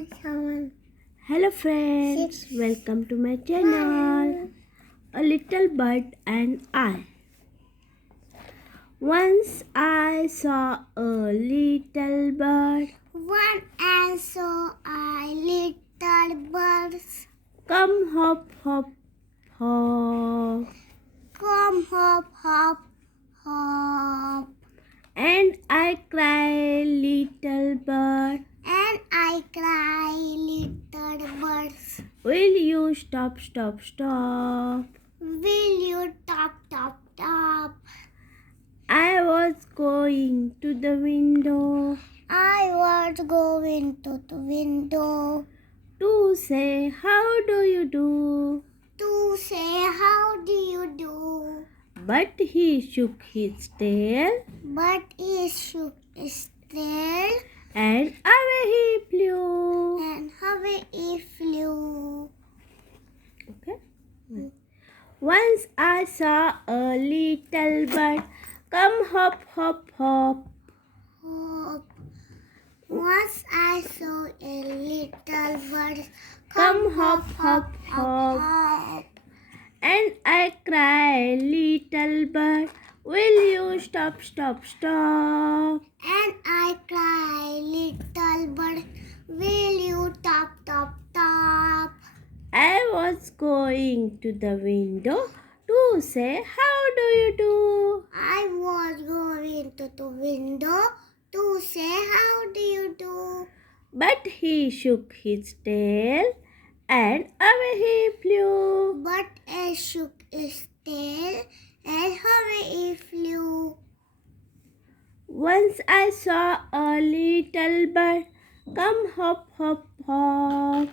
Hello friends, welcome to my channel. A little bird and I. Once I saw a little bird. One and saw a little birds. Come hop, hop, hop. Come hop, hop, hop. And I cry, little bird. And I cry, little birds. Will you stop, stop, stop? Will you top, top, top? I was going to the window. I was going to the window To say, how do you do? to say, how do you do? But he shook his tail. But he shook his tail And away he flew. and away he flew. Okay. Once I saw a little bird. Come hop, hop, hop. Hop. Once I saw a little bird. Come hop, hop, hop. hop. And I cry, little bird. Will you stop, stop, stop? And I cry, little bird, will you top, top, top? I was going to the window to say, how do you do? I was going to the window to say, how do you do? But he shook his tail and away he flew. But he shook his tail and away he flew. Once I saw a little bird. Come hop, hop, hop.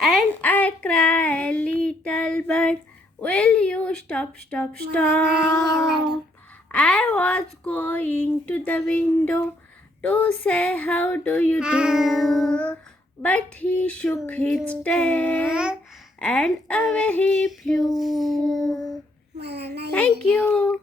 And I cry, little bird, will you stop, stop, stop? I was going to the window to say, how do you do? But he shook his tail and away he flew. Thank you.